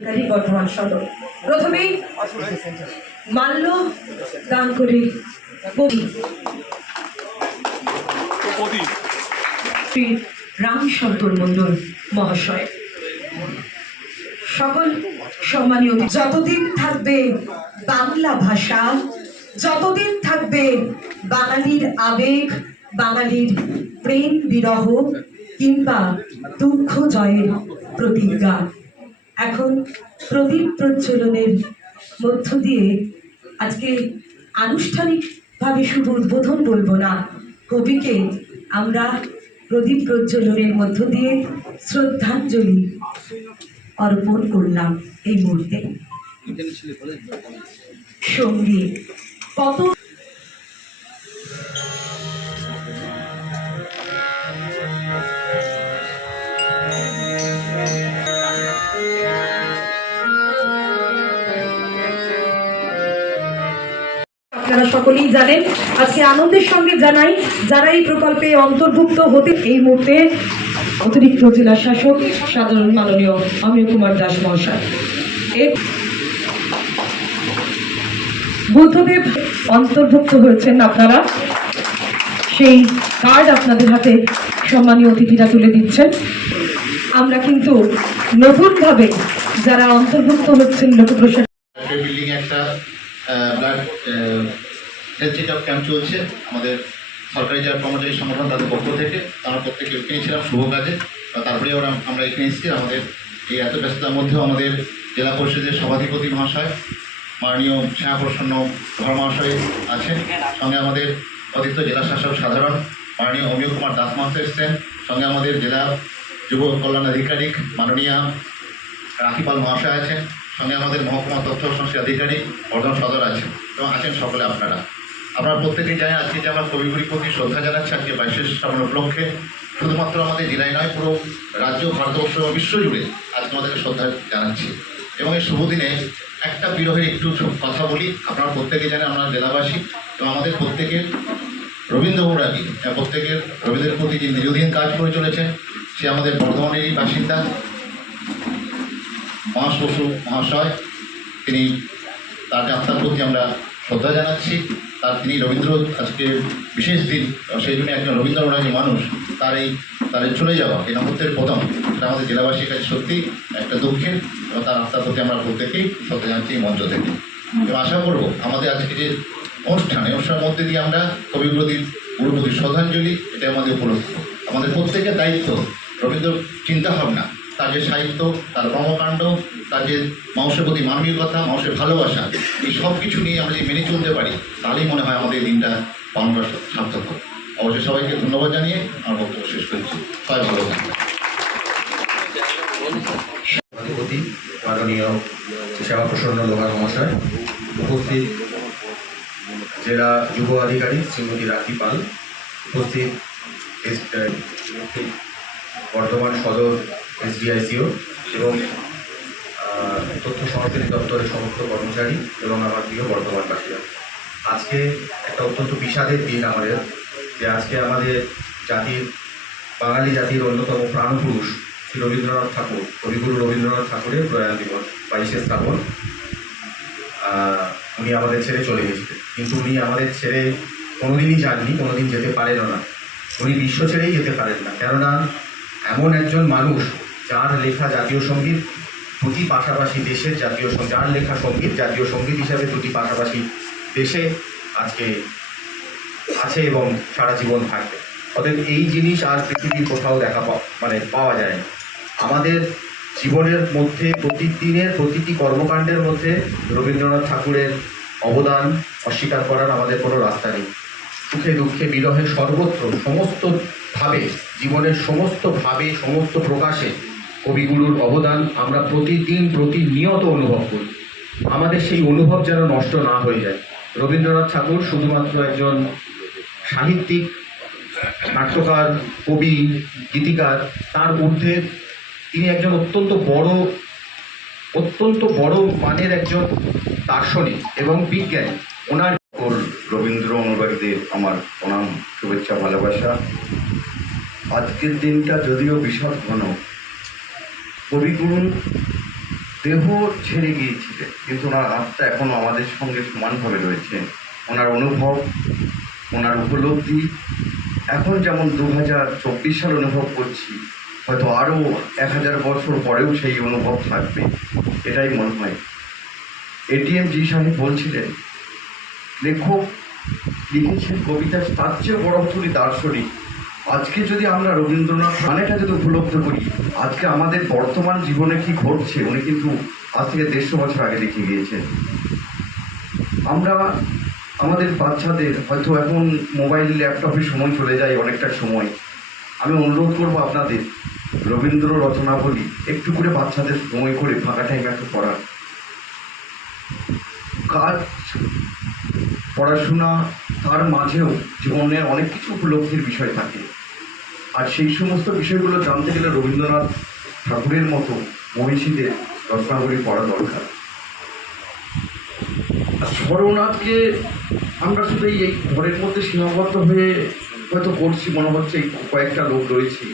বর্ধমান সদর। প্রথমেই মাল্য দান করে কবি রামশঙ্কর মণ্ডল মহাশয়। সকল সম্মানীয়, যতদিন থাকবে বাংলা ভাষা, যতদিন থাকবে বাঙালির আবেগ, বাঙালির প্রেম বিরহ কিংবা দুঃখ জয়ের প্রতিজ্ঞা, এখন প্রদীপ প্রজ্বলনের মধ্য দিয়ে আজকে আনুষ্ঠানিকভাবে শুধু উদ্বোধন বলবো না, কবিকে আমরা প্রদীপ প্রজ্বলনের মধ্য দিয়ে শ্রদ্ধাঞ্জলি অর্পণ করলাম। এই মুহূর্তে সঙ্গীত কত আপনারা সকলেই জানেন। আজকে আনন্দের সঙ্গে জানাই যারা এই প্রকল্পে অন্তর্ভুক্ত হতে এই মুহূর্তে অতিরিক্ত জেলা শাসক সাধারণ মাননীয় অমিয় কুমার দাস মহাশয়, বুদ্ধদেব অন্তর্ভুক্ত হয়েছেন। আপনারা সেই কার্ড আপনাদের হাতে সম্মানীয় অতিথিরা তুলে দিচ্ছেন। আমরা কিন্তু নতুনভাবে যারা অন্তর্ভুক্ত হচ্ছেন লোকপ্রশাসন বিল্ডিং একটা blood health check up camp চলছে আমাদের সরকারি যারা কর্মচারী সংগঠন তাদের পক্ষ থেকে। আমরা প্রত্যেকে কিনেছিলাম শুভ কাজে, তারপরে আমরা এখানে এসেছি। আমাদের এই এত ব্যস্ততার মধ্যেও আমাদের জেলা পরিষদের সভাধিপতি মহাশয় মাননীয় শ্যামাপ্রসন্ন ধর মহাশয় আছেন, সঙ্গে আমাদের অতিরিক্ত জেলা শাসক সাধারণ মাননীয় অমিয় কুমার দাস মহাশয় এসছেন, সঙ্গে আমাদের জেলা যুব কল্যাণ আধিকারিক মাননীয় রাখিপাল মহাশয় আছেন, সঙ্গে আমাদের মহকুমা তথ্য সংস্কৃতি আধিকারিক বর্ধমান সদর আছেন এবং আছেন সকলে। আপনারা প্রত্যেকেই জানেন আজকে যে আমরা কবিগুলির প্রতি শ্রদ্ধা জানাচ্ছি আজকে 22শে শ্রাবণ উপলক্ষে। শুধুমাত্র আমাদের জেলায় নয়, পুরো রাজ্য, ভারতবর্ষ এবং বিশ্বজুড়ে আজকে আমাদেরকে শ্রদ্ধা জানাচ্ছি। এবং এই শুভ দিনে একটা বিরহের একটু কথা বলি। আপনারা প্রত্যেকে জানেন আমরা জেলাবাসী এবং আমাদের প্রত্যেকের রবীন্দ্র অনুরাগী, প্রত্যেকের রবীন্দ্রের প্রতি যে দীর্ঘদিন কাজ করে চলেছেন, সে আমাদের বর্ধমানেরই বাসিন্দা মাস বসু মহাশয়। তিনি তাকে আত্মার প্রতি আমরা শ্রদ্ধা জানাচ্ছি। তিনি রবীন্দ্র আজকে বিশেষ দিন, সেই জন্য একজন রবীন্দ্র অনুরাগী মানুষ তার চলে যাওয়া এই মুহূর্তের প্রথম, সেটা আমাদের জেলাবাসীর কাছে সত্যি একটা দুঃখের, এবং তার আত্মার প্রতি আমরা প্রত্যেকেই শ্রদ্ধা জানাচ্ছি এই মঞ্চ থেকে। এবং আশা করব আমাদের আজকে যে অনুষ্ঠানের মধ্যে দিয়ে আমরা কবিগুরুদের প্রতি শ্রদ্ধাঞ্জলি, এটা আমাদের উপলক্ষ। আমাদের প্রত্যেকের দায়িত্ব রবীন্দ্র চিন্তাভাবনা, তার যে সাহিত্য, তার কর্মকাণ্ড, তার যে মানুষের প্রতি মানবিকতা, মানুষের ভালোবাসা, এই সব কিছু নিয়ে আমরা যদি মেনে চলতে পারি, তাহলেই মনে হয় আমাদের দিনটা পালন করা সার্থক হবে। অবশ্যই সবাইকে ধন্যবাদ জানিয়ে আমার বক্তব্য শেষ করছি। সবাই ভালো থাকবেন। অধিপতি মাননীয় শ্যামাপ্রসন্ন লোহার মহাশয়, উপস্থিত জেলা যুব আধিকারিক শ্রীমতী রাখি পাল, উপস্থিত বর্ধমান সদর SDICO এবং তথ্য সংস্কৃতি দপ্তরের সমস্ত কর্মচারী এবং আমার প্রিয় বর্ধমানবাসীরা, আজকে একটা অত্যন্ত বিষাদের দিন আমাদের, যে আজকে আমাদের বাঙালি জাতির অন্যতম প্রাণপুরুষ শ্রী রবীন্দ্রনাথ ঠাকুর, কবিগুরু রবীন্দ্রনাথ ঠাকুরের প্রয়াণ দিবস 22শে শ্রাবণ। উনি আমাদের ছেড়ে চলে গেছিলেন, কিন্তু উনি আমাদের ছেড়ে কোনোদিনই যাননি, কোনোদিন যেতে পারেনও না। উনি বিশ্ব ছেড়েই যেতে পারেন না, কেননা এমন একজন মানুষ যার লেখা জাতীয় সঙ্গীত দুটি পাশাপাশি দেশের জাতীয় সঙ্গীত, যার লেখা সঙ্গীত জাতীয় সঙ্গীত হিসাবে দুটি পাশাপাশি দেশে আজকে আছে এবং সারা জীবন থাকবে। অতএব এই জিনিস আর পৃথিবীর কোথাও পাওয়া যায় না। আমাদের জীবনের মধ্যে প্রতিদিনের প্রতিটি কর্মকাণ্ডের মধ্যে রবীন্দ্রনাথ ঠাকুরের অবদান অস্বীকার করার আমাদের কোনো রাস্তা নেই। সুখে দুঃখে বিরহে সর্বত্র সমস্তভাবে, জীবনের সমস্তভাবে সমস্ত প্রকাশে কবিগুরুর অবদান আমরা প্রতিনিয়ত অনুভব করি। আমাদের সেই অনুভব যেন নষ্ট না হয়ে যায়। রবীন্দ্রনাথ ঠাকুর শুধুমাত্র একজন সাহিত্যিক, নাট্যকার, কবি, গীতিকার, তার ঊর্ধ্বে তিনি একজন অত্যন্ত বড় মানের একজন দার্শনিক এবং বিজ্ঞানী। ওনার রবীন্দ্র অনুরাগীদের আমার প্রণাম, শুভেচ্ছা, ভালোবাসা। আজকের দিনটা যদিও বিষাদ ঘন, কবিগুরু দেহ ছেড়ে গিয়েছিলেন, কিন্তু ওনার আত্মা এখনো আমাদের সঙ্গে সমানভাবে রয়েছে। ওনার অনুভব, ওনার উপলব্ধি এখন যেমন 2024 সাল অনুভব করছি, হয়তো আরও 1000 বছর পরেও সেই অনুভব থাকবে, এটাই মনে হয়। এটিএম জি সাহেব বলছিলেন, লেখক লিখেছেন কবিতা, তার চেয়ে বড় হচ্ছে দার্শনিক। আজকে যদি আমরা রবীন্দ্রনাথ মানেটা যদি উপলব্ধ করি, আজকে আমাদের বর্তমান জীবনে কি ঘটছে উনি কিন্তু আজ থেকে 150 বছর আগে লিখে গিয়েছেন। আমরা আমাদের বাচ্চাদের হয়তো এখন মোবাইল ল্যাপটপে সময় চলে যায়, অনেকটা সময়। আমি অনুরোধ করব আপনাদের রবীন্দ্র রচনাবলী একটু করে বাচ্চাদের সময় করে ফাঁকা টাইম একটু পড়ার। কাজ, পড়াশোনা, তার মাঝেও জীবনের অনেক কিছু উপলব্ধির বিষয় থাকে, আর সেই সমস্ত বিষয়গুলো জানতে গেলে রবীন্দ্রনাথ ঠাকুরের মতো মনীষীদের রচনাবলী পড়া দরকার। আর স্মরণাথকে আমরা শুধু এই ঘরের মধ্যে সীমাবদ্ধ হয়ে হয়তো করছি, মনে হচ্ছে এই কয়েকটা লোক রয়েছে,